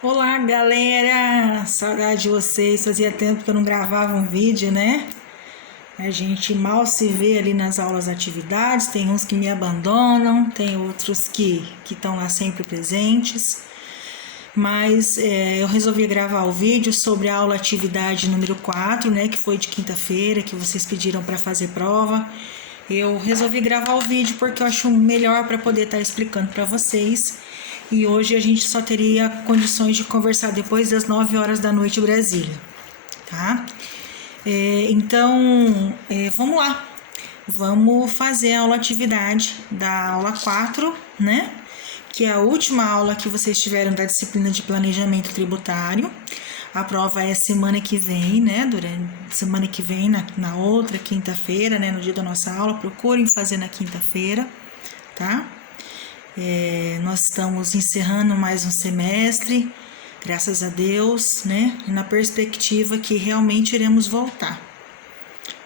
Olá, galera! Saudade de vocês. Fazia tempo que eu não gravava um vídeo, né? A gente mal se vê ali nas aulas atividades. Tem uns que me abandonam, tem outros que estão lá sempre presentes. Mas eu resolvi gravar o vídeo sobre a aula atividade número 4, né? Que foi de quinta-feira, que vocês pediram para fazer prova. Eu resolvi gravar o vídeo porque eu acho melhor para poder estar explicando para vocês. E hoje a gente só teria condições de conversar depois das 9 horas da noite Brasília, tá? Então, vamos lá. Vamos fazer a aula atividade da aula 4, né? Que é a última aula que vocês tiveram da disciplina de planejamento tributário. A prova é semana que vem, né? Durante semana que vem, na outra quinta-feira, né? No dia da nossa aula, procurem fazer na quinta-feira, tá? Nós estamos encerrando mais um semestre, graças a Deus, né? E na perspectiva que realmente iremos voltar.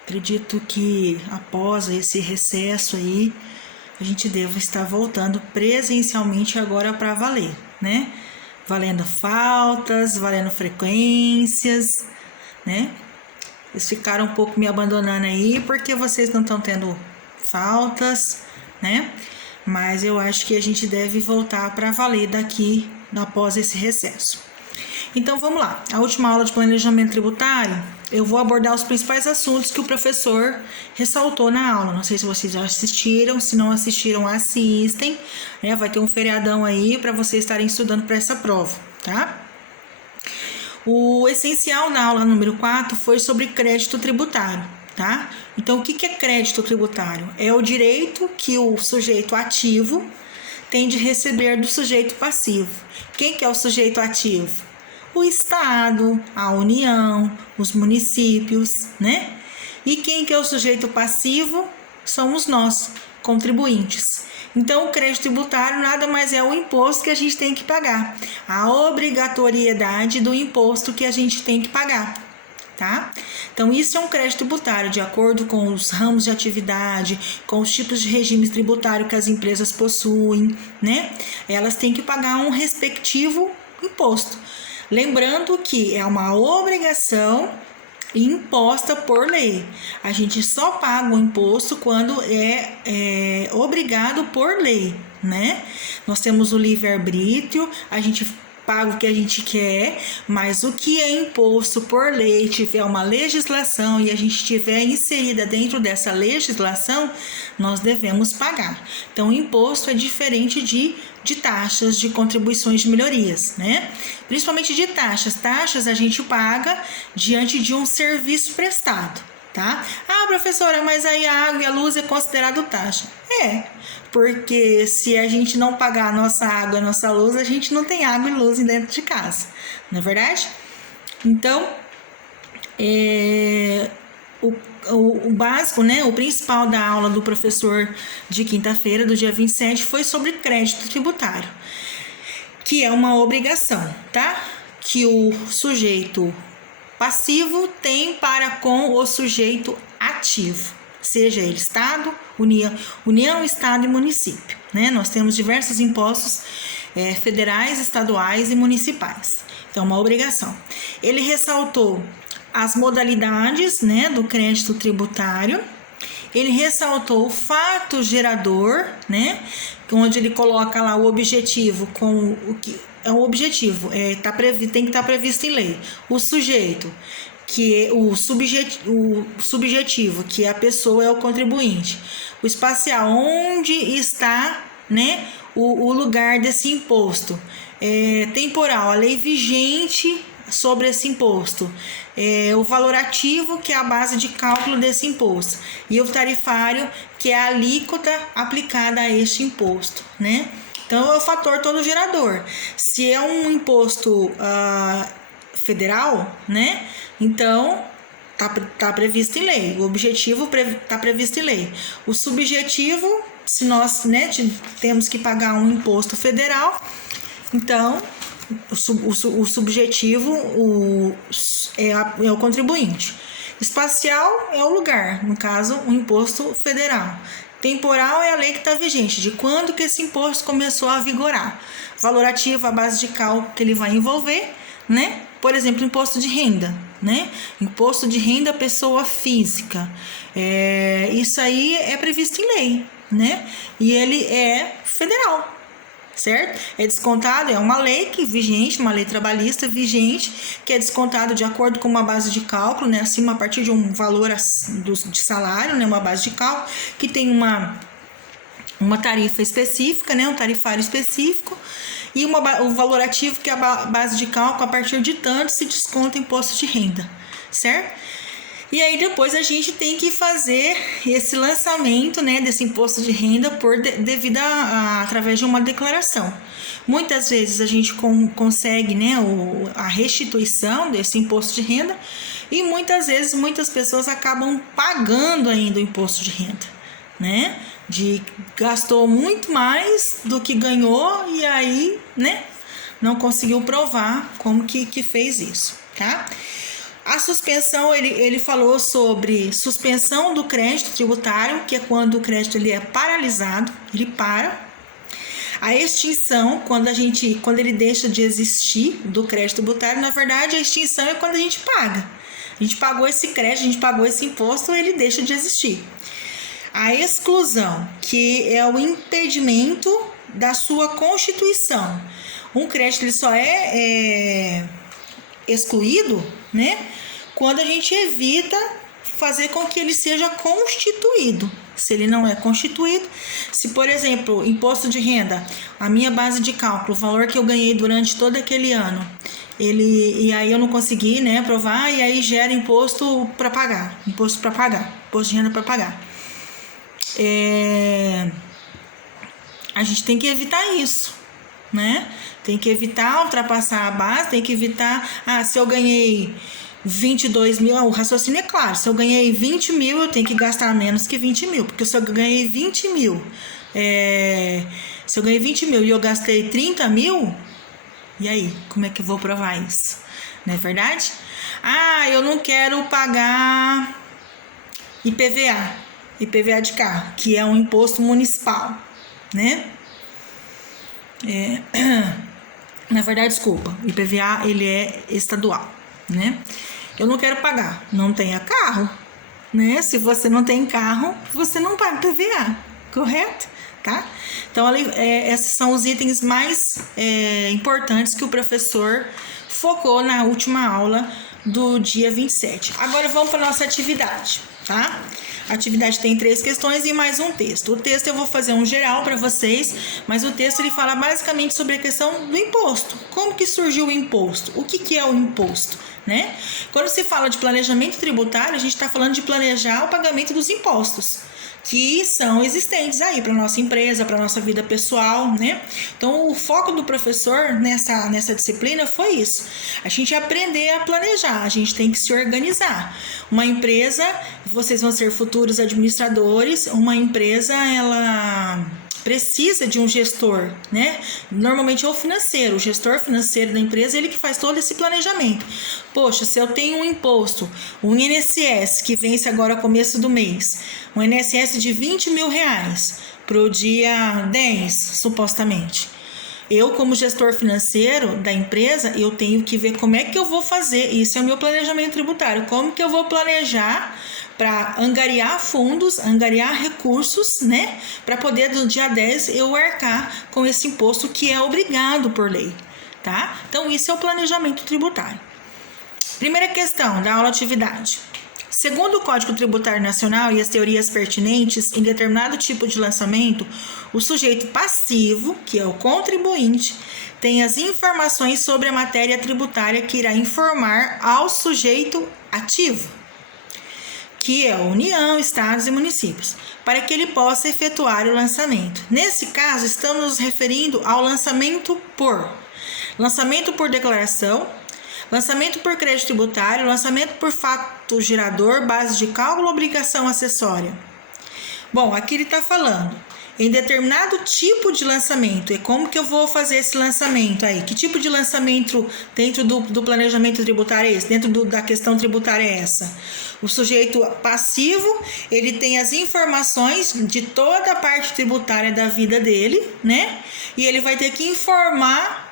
Acredito que após esse recesso aí, a gente deva estar voltando presencialmente agora para valer, né? Valendo faltas, valendo frequências, né? Eles ficaram um pouco me abandonando aí porque vocês não estão tendo faltas, né? Mas eu acho que a gente deve voltar para valer daqui após esse recesso. Então vamos lá, a última aula de planejamento tributário, eu vou abordar os principais assuntos que o professor ressaltou na aula. Não sei se vocês já assistiram, se não assistiram, assistem, né? Vai ter um feriadão aí para vocês estarem estudando para essa prova, tá? O essencial na aula número 4 foi sobre crédito tributário, tá? Então, o que é crédito tributário? É o direito que o sujeito ativo tem de receber do sujeito passivo. Quem que é o sujeito ativo? O Estado, a União, os municípios, né? E quem que é o sujeito passivo? Somos nós, contribuintes. Então, o crédito tributário nada mais é o imposto que a gente tem que pagar, a obrigatoriedade do imposto que a gente tem que pagar, tá? Então, isso é um crédito tributário, de acordo com os ramos de atividade, com os tipos de regime tributário que as empresas possuem, né? Elas têm que pagar um respectivo imposto. Lembrando que é uma obrigação imposta por lei. A gente só paga o imposto quando é obrigado por lei, né? Nós temos o livre-arbítrio, a gente paga o que a gente quer, mas o que é imposto por lei, tiver uma legislação e a gente estiver inserida dentro dessa legislação, nós devemos pagar. Então, o imposto é diferente de taxas, de contribuições de melhorias, né? Principalmente de taxas. Taxas a gente paga diante de um serviço prestado, tá? Ah, professora, mas aí a água e a luz é considerado taxa. Porque se a gente não pagar a nossa água e a nossa luz, a gente não tem água e luz dentro de casa, não é verdade? Então, o básico, né, o principal da aula do professor de quinta-feira, do dia 27, foi sobre crédito tributário, que é uma obrigação, tá? Que o sujeito passivo tem para com o sujeito ativo, seja ele Estado, União, Estado e município, né? Nós temos diversos impostos federais, estaduais e municipais. Então, uma obrigação. Ele ressaltou as modalidades, né, do crédito tributário. Ele ressaltou o fato gerador, né, onde ele coloca lá o objetivo com o que é o objetivo, tem que estar previsto em lei. O sujeito, que é o subjetivo, que a pessoa é o contribuinte. O espacial, onde está, né, o lugar desse imposto. Temporal, a lei vigente sobre esse imposto, o valor ativo, que é a base de cálculo desse imposto, e o tarifário, que é a alíquota aplicada a este imposto, né? Então, é o fator todo gerador. Se é um imposto federal, né? Então, tá previsto em lei. O objetivo tá previsto em lei. O subjetivo, se nós, né, temos que pagar um imposto federal, então o subjetivo é o contribuinte. Espacial é o lugar, no caso, o imposto federal. Temporal é a lei que está vigente, de quando que esse imposto começou a vigorar. Valorativo, a base de cálculo que ele vai envolver, né? Por exemplo, imposto de renda, né? Imposto de renda pessoa física. Isso aí é previsto em lei, né? E ele é federal, certo? É descontado, é uma lei que vigente, uma lei trabalhista vigente, que é descontado de acordo com uma base de cálculo, né? Acima a partir de um valor de salário, né? Uma base de cálculo que tem uma tarifa específica, né? Um tarifário específico. E o valorativo, que é a base de cálculo, a partir de tanto se desconta imposto de renda, certo? E aí depois a gente tem que fazer esse lançamento, né, desse imposto de renda através de uma declaração. Muitas vezes a gente consegue, né, a restituição desse imposto de renda, e muitas vezes muitas pessoas acabam pagando ainda o imposto de renda, né? Gastou muito mais do que ganhou e aí, né, não conseguiu provar como que fez isso, tá? A suspensão, ele falou sobre suspensão do crédito tributário, que é quando o crédito ele é paralisado, ele para. A extinção, quando ele deixa de existir do crédito tributário, na verdade a extinção é quando a gente paga. A gente pagou esse crédito, a gente pagou esse imposto, ele deixa de existir. A exclusão, que é o impedimento da sua constituição. Um crédito ele só é excluído, né, quando a gente evita fazer com que ele seja constituído. Se ele não é constituído, se, por exemplo, imposto de renda, a minha base de cálculo, o valor que eu ganhei durante todo aquele ano, e aí eu não consegui, né, provar, e aí gera imposto para pagar, imposto de renda para pagar. A gente tem que evitar isso, né? Tem que evitar ultrapassar a base, tem que evitar, se eu ganhei 22 mil, o raciocínio é claro, se eu ganhei 20 mil, eu tenho que gastar menos que 20 mil, porque se eu ganhei 20 mil, se eu ganhei 20 mil e eu gastei 30 mil, e aí, como é que eu vou provar isso? Não é verdade? Eu não quero pagar IPVA de carro, que é um imposto municipal, né? Na verdade, desculpa, o IPVA ele é estadual, né? Eu não quero pagar, não tenha carro, né? Se você não tem carro, você não paga IPVA, correto? Tá? Então, esses são os itens mais importantes que o professor focou na última aula do dia 27. Agora vamos para a nossa atividade, tá? A atividade tem 3 questões e mais um texto. O texto eu vou fazer um geral para vocês, mas o texto ele fala basicamente sobre a questão do imposto. Como que surgiu o imposto? O que é o imposto, né? Quando se fala de planejamento tributário, a gente está falando de planejar o pagamento dos impostos que são existentes aí para nossa empresa, para nossa vida pessoal, né? Então, o foco do professor nessa disciplina foi isso. A gente aprender a planejar, a gente tem que se organizar. Uma empresa, vocês vão ser futuros administradores, uma empresa, ela precisa de um gestor, né? Normalmente é o financeiro, o gestor financeiro da empresa, ele que faz todo esse planejamento. Poxa, se eu tenho um imposto, um INSS que vence agora começo do mês, um INSS de 20 mil reais para o dia 10, supostamente. Eu, como gestor financeiro da empresa, eu tenho que ver como é que eu vou fazer. Isso é o meu planejamento tributário. Como que eu vou planejar para angariar fundos, angariar recursos, né? Para poder, do dia 10, eu arcar com esse imposto que é obrigado por lei, tá? Então, isso é o planejamento tributário. Primeira questão da aula atividade. Segundo o Código Tributário Nacional e as teorias pertinentes, em determinado tipo de lançamento, o sujeito passivo, que é o contribuinte, tem as informações sobre a matéria tributária que irá informar ao sujeito ativo, que é a União, Estados e municípios, para que ele possa efetuar o lançamento. Nesse caso, estamos nos referindo ao lançamento por declaração, lançamento por crédito tributário, lançamento por fato gerador, base de cálculo, obrigação acessória. Bom, aqui ele está falando, em determinado tipo de lançamento. E como que eu vou fazer esse lançamento aí? Que tipo de lançamento dentro do planejamento tributário é esse? Dentro da questão tributária é essa? O sujeito passivo, ele tem as informações de toda a parte tributária da vida dele, né? E ele vai ter que informar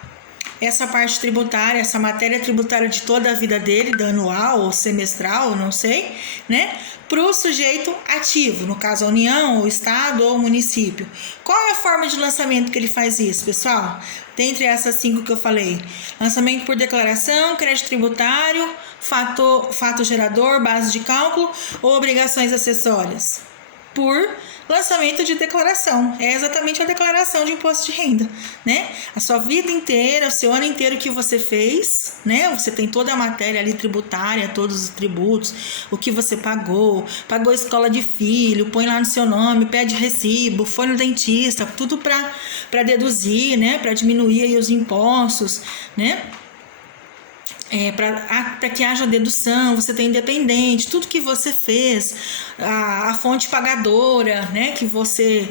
essa parte tributária, essa matéria tributária de toda a vida dele, da anual ou semestral, não sei, né? Para o sujeito ativo, no caso a União, o Estado ou o município. Qual é a forma de lançamento que ele faz isso, pessoal? Dentre essas 5 que eu falei: lançamento por declaração, crédito tributário, fato gerador, base de cálculo ou obrigações acessórias? Por lançamento de declaração. É exatamente a declaração de imposto de renda, né? A sua vida inteira, o seu ano inteiro que você fez, né? Você tem toda a matéria ali tributária, todos os tributos, o que você pagou escola de filho, põe lá no seu nome, pede recibo, foi no dentista, tudo para deduzir, né? Para diminuir aí os impostos, né? Para que haja dedução, você tem independente, tudo que você fez, a fonte pagadora, né, que você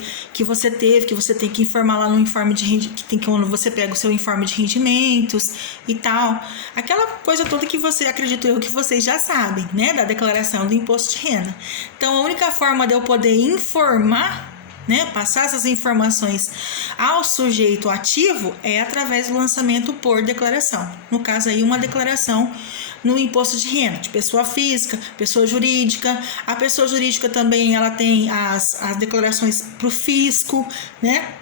teve, que você tem que informar lá no informe de rendimento, quando você pega o seu informe de rendimentos e tal, aquela coisa toda que você, acredito eu, que vocês já sabem, né, da declaração do imposto de renda. Então, a única forma de eu poder informar, né, passar essas informações ao sujeito ativo é através do lançamento por declaração. No caso aí, uma declaração no imposto de renda, de pessoa física, pessoa jurídica. A pessoa jurídica também ela tem as declarações para o fisco, né?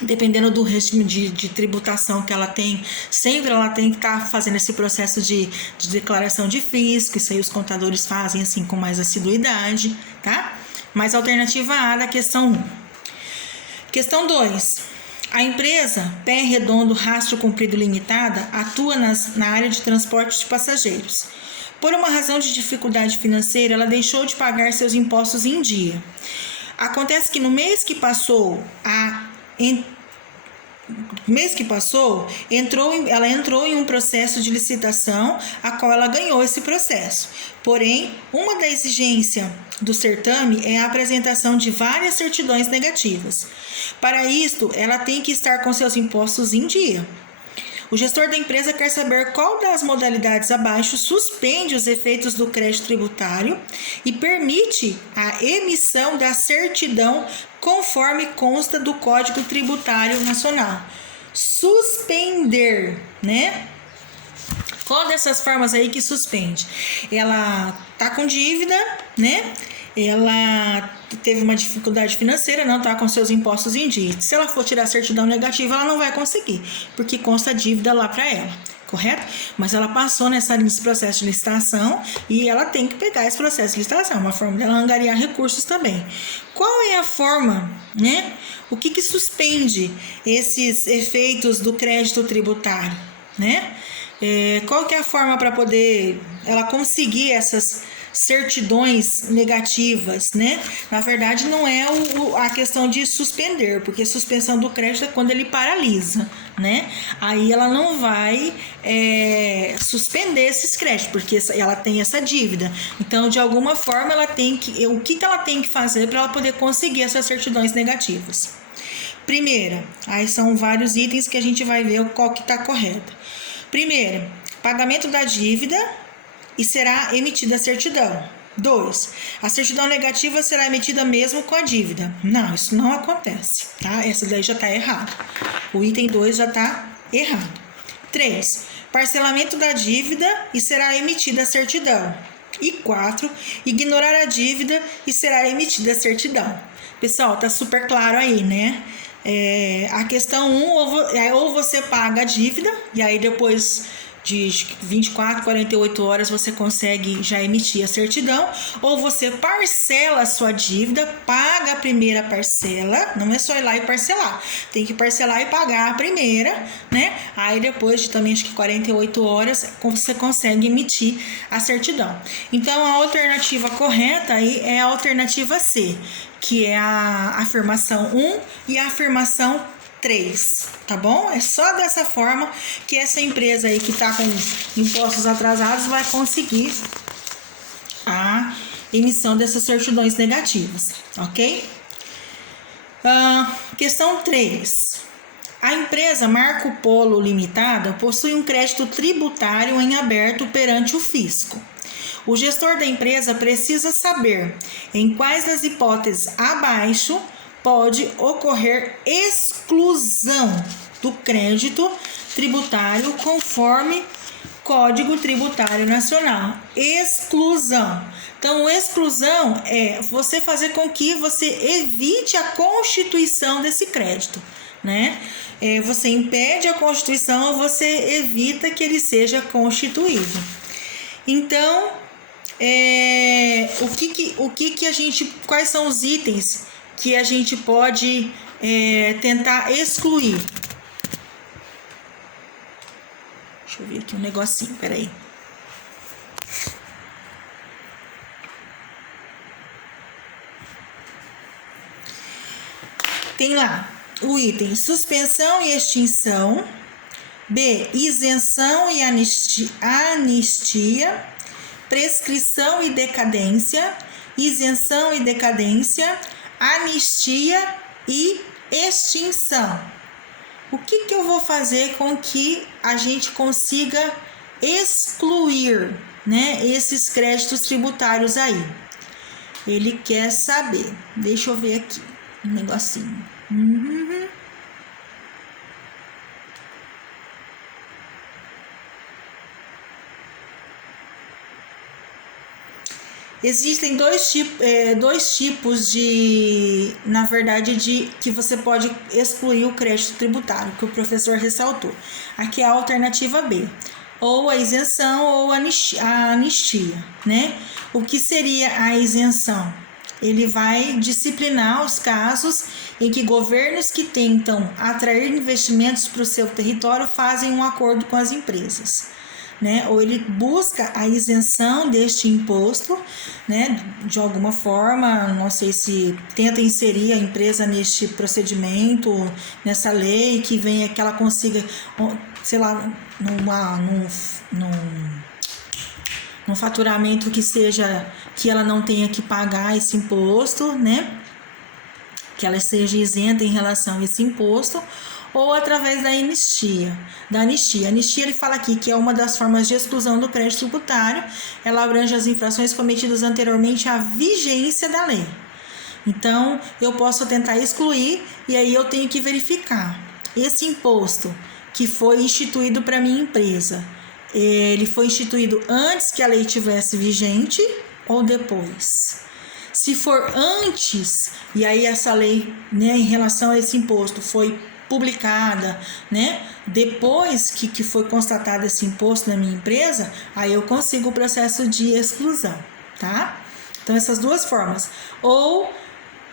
Dependendo do regime de tributação que ela tem, sempre ela tem que estar fazendo esse processo de declaração de fisco. Isso aí os contadores fazem assim com mais assiduidade, tá? Mas a alternativa A da questão 1. Questão 2. A empresa Pé Redondo Rastro Comprido Limitada atua na área de transporte de passageiros. Por uma razão de dificuldade financeira, ela deixou de pagar seus impostos em dia. Acontece que no mês que passou, ela entrou em um processo de licitação, a qual ela ganhou esse processo. Porém, uma da exigências do certame é a apresentação de várias certidões negativas. Para isto, ela tem que estar com seus impostos em dia. O gestor da empresa quer saber qual das modalidades abaixo suspende os efeitos do crédito tributário e permite a emissão da certidão conforme consta do Código Tributário Nacional. Suspender, né? Qual dessas formas aí que suspende? Ela tá com dívida, né? Ela teve uma dificuldade financeira, não está com seus impostos em dia. Se ela for tirar a certidão negativa, ela não vai conseguir, porque consta dívida lá para ela, correto? Mas ela passou nesse processo de licitação e ela tem que pegar esse processo de licitação, uma forma dela angariar recursos também. Qual é a forma, né? O que suspende esses efeitos do crédito tributário, né? Qual que é a forma para poder ela conseguir essas certidões negativas, né? Na verdade, não é a questão de suspender, porque suspensão do crédito é quando ele paralisa, né? Aí ela não vai suspender esses créditos, porque ela tem essa dívida. Então, de alguma forma, ela tem que... O que ela tem que fazer para ela poder conseguir essas certidões negativas? Primeira, aí são vários itens que a gente vai ver qual que está correto. Primeiro, pagamento da dívida e será emitida a certidão. 2. A certidão negativa será emitida mesmo com a dívida. Não, isso não acontece, tá? Essa daí já está errado. O item 2 já está errado. 3. Parcelamento da dívida e será emitida a certidão. E 4. Ignorar a dívida e será emitida a certidão. Pessoal, tá super claro aí, né? A questão 1, ou você paga a dívida, e aí depois de 24, 48 horas você consegue já emitir a certidão, ou você parcela a sua dívida, paga a primeira parcela, não é só ir lá e parcelar, tem que parcelar e pagar a primeira, né? Aí depois de também acho que 48 horas você consegue emitir a certidão. Então a alternativa correta aí é a alternativa C, que é a afirmação 1 e a afirmação 3, tá bom? É só dessa forma que essa empresa aí que tá com impostos atrasados vai conseguir a emissão dessas certidões negativas, ok? Questão 3. A empresa Marco Polo Limitada possui um crédito tributário em aberto perante o fisco. O gestor da empresa precisa saber em quais das hipóteses abaixo pode ocorrer exclusão do crédito tributário conforme Código Tributário Nacional. Exclusão. Então, exclusão é você fazer com que você evite a constituição desse crédito, né? Você impede a constituição ou você evita que ele seja constituído. Então, quais são os itens que a gente pode tentar excluir? Deixa eu ver aqui um negocinho, peraí. Tem lá o item suspensão e extinção, B, isenção e anistia, prescrição e decadência, isenção e decadência, anistia e extinção. O que eu vou fazer com que a gente consiga excluir, né, esses créditos tributários aí? Ele quer saber. Deixa eu ver aqui um negocinho. Existem dois tipos de, na verdade, de que você pode excluir o crédito tributário, que o professor ressaltou. Aqui é a alternativa B, ou a isenção ou a anistia, né? O que seria a isenção? Ele vai disciplinar os casos em que governos que tentam atrair investimentos para o seu território fazem um acordo com as empresas, né? Ou ele busca a isenção deste imposto, né? De alguma forma, não sei se tenta inserir a empresa neste procedimento, nessa lei, que venha que ela consiga, sei lá, num faturamento que seja, que ela não tenha que pagar esse imposto, né? Que ela seja isenta em relação a esse imposto, ou através da anistia. A anistia, ele fala aqui que é uma das formas de exclusão do crédito tributário. Ela abrange as infrações cometidas anteriormente à vigência da lei. Então, eu posso tentar excluir e aí eu tenho que verificar. Esse imposto que foi instituído para minha empresa, ele foi instituído antes que a lei tivesse vigente ou depois? Se for antes, e aí essa lei, né, em relação a esse imposto foi publicada, né, depois que foi constatado esse imposto na minha empresa, aí eu consigo o processo de exclusão, tá? Então, essas duas formas. Ou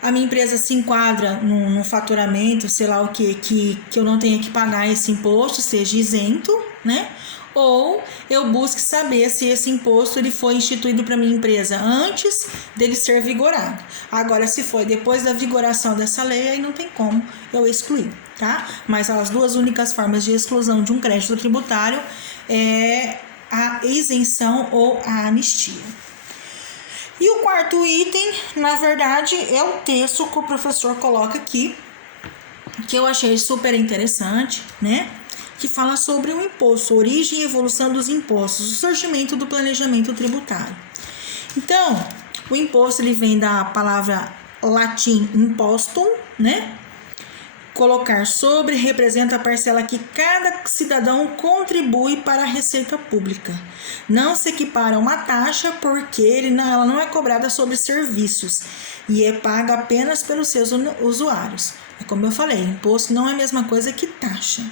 a minha empresa se enquadra no faturamento, sei lá o que eu não tenha que pagar esse imposto, seja isento, né? Ou eu busque saber se esse imposto ele foi instituído para minha empresa antes dele ser vigorado. Agora, se foi depois da vigoração dessa lei, aí não tem como eu excluir, tá? Mas as duas únicas formas de exclusão de um crédito tributário é a isenção ou a anistia. E o quarto item, na verdade, é o texto que o professor coloca aqui, que eu achei super interessante, né? Que fala sobre o imposto, origem e evolução dos impostos, o surgimento do planejamento tributário. Então, o imposto ele vem da palavra latim impostum, né? Colocar sobre representa a parcela que cada cidadão contribui para a receita pública. Não se equipara a uma taxa porque ela não é cobrada sobre serviços e é paga apenas pelos seus usuários. É como eu falei, imposto não é a mesma coisa que taxa.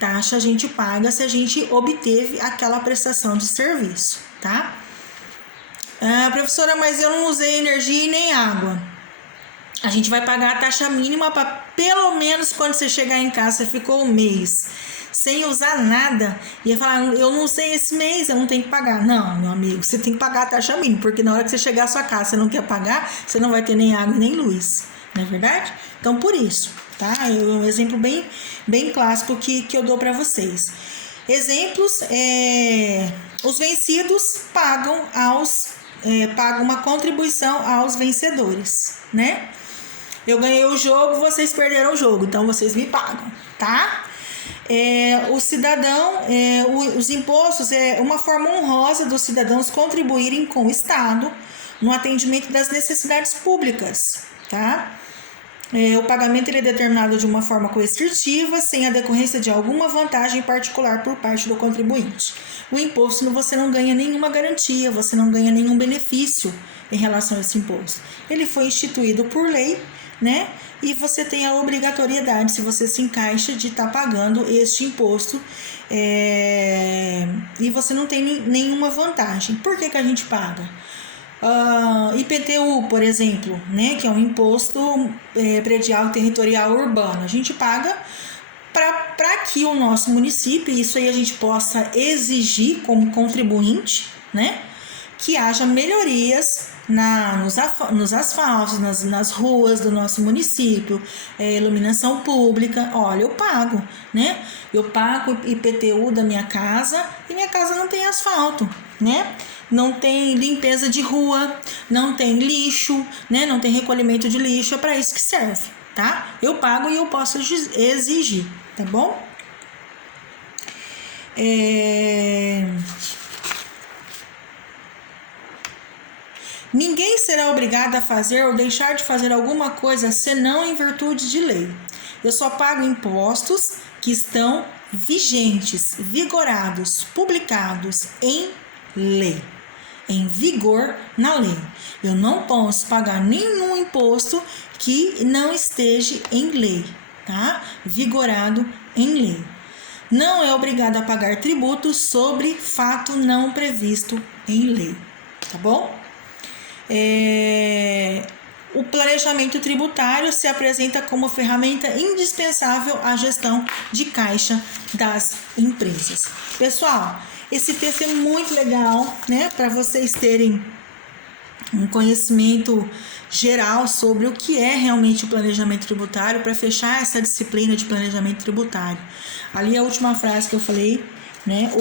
Taxa a gente paga se a gente obteve aquela prestação de serviço, tá? Professora, mas eu não usei energia e nem água. A gente vai pagar a taxa mínima para pelo menos quando você chegar em casa, você ficou um mês sem usar nada e ia falar, eu não usei esse mês, eu não tenho que pagar. Não, meu amigo, você tem que pagar a taxa mínima, porque na hora que você chegar à sua casa, você não quer pagar, você não vai ter nem água nem luz, não é verdade? Então, por isso, tá? É um exemplo bem clássico que eu dou para vocês. Exemplos, os vencidos pagam uma contribuição aos vencedores, né? Eu ganhei o jogo, vocês perderam o jogo, então vocês me pagam, tá? O cidadão, os impostos é uma forma honrosa dos cidadãos contribuírem com o Estado no atendimento das necessidades públicas, tá? O pagamento ele é determinado de uma forma coercitiva, sem a decorrência de alguma vantagem particular por parte do contribuinte. O imposto você não ganha nenhuma garantia, você não ganha nenhum benefício em relação a esse imposto. Ele foi instituído por lei, né? E você tem a obrigatoriedade, se você se encaixa, de estar pagando este imposto, e você não tem nenhuma vantagem. Por que a gente paga? IPTU, por exemplo, né, que é um imposto predial territorial urbano, a gente paga para que o nosso município, isso aí a gente possa exigir como contribuinte, né, que haja melhorias nos asfaltos, nas ruas do nosso município, iluminação pública. Olha, eu pago, né? Eu pago IPTU da minha casa e minha casa não tem asfalto, né? Não tem limpeza de rua, não tem lixo, né? Não tem recolhimento de lixo, é para isso que serve, tá? Eu pago e eu posso exigir, tá bom? Ninguém será obrigado a fazer ou deixar de fazer alguma coisa senão em virtude de lei. Eu só pago impostos que estão vigentes, vigorados, publicados em lei, em vigor na lei. Eu não posso pagar nenhum imposto que não esteja em lei, tá? Vigorado em lei. Não é obrigado a pagar tributo sobre fato não previsto em lei, tá bom? O planejamento tributário se apresenta como ferramenta indispensável à gestão de caixa das empresas. Pessoal, esse texto é muito legal, né, para vocês terem um conhecimento geral sobre o que é realmente o planejamento tributário, para fechar essa disciplina de planejamento tributário. Ali a última frase que eu falei, né,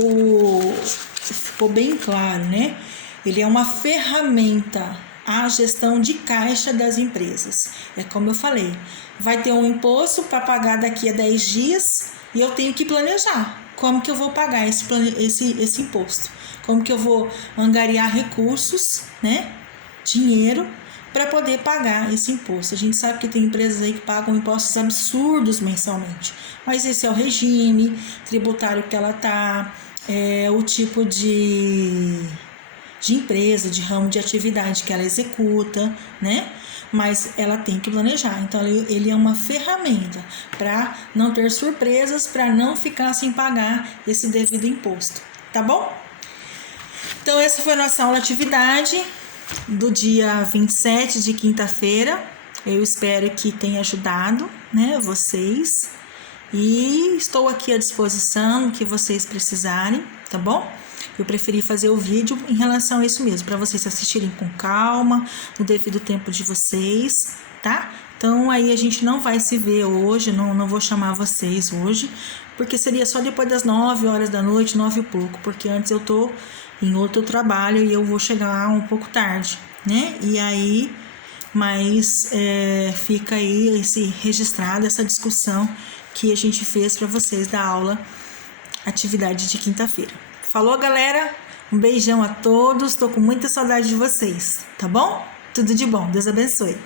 ficou bem claro, né? Ele é uma ferramenta à gestão de caixa das empresas. É como eu falei, vai ter um imposto para pagar daqui a 10 dias e eu tenho que planejar como que eu vou pagar esse imposto. Como que eu vou angariar recursos, né, dinheiro, para poder pagar esse imposto. A gente sabe que tem empresas aí que pagam impostos absurdos mensalmente, mas esse é o regime tributário que ela está, o tipo de empresa, de ramo de atividade que ela executa, né? Mas ela tem que planejar. Então, ele é uma ferramenta para não ter surpresas, para não ficar sem pagar esse devido imposto, tá bom? Então, essa foi a nossa aula atividade do dia 27 de quinta-feira. Eu espero que tenha ajudado, né, vocês. E estou aqui à disposição, o que vocês precisarem, tá bom? Eu preferi fazer o vídeo em relação a isso mesmo, para vocês assistirem com calma, no devido tempo de vocês, tá? Então, aí a gente não vai se ver hoje, não vou chamar vocês hoje, porque seria só depois das 9 horas da noite, 9 e pouco, porque antes eu tô em outro trabalho e eu vou chegar um pouco tarde, né? E aí, mas fica aí registrado essa discussão que a gente fez para vocês da aula atividade de quinta-feira. Falou, galera? Um beijão a todos. Tô com muita saudade de vocês, tá bom? Tudo de bom. Deus abençoe.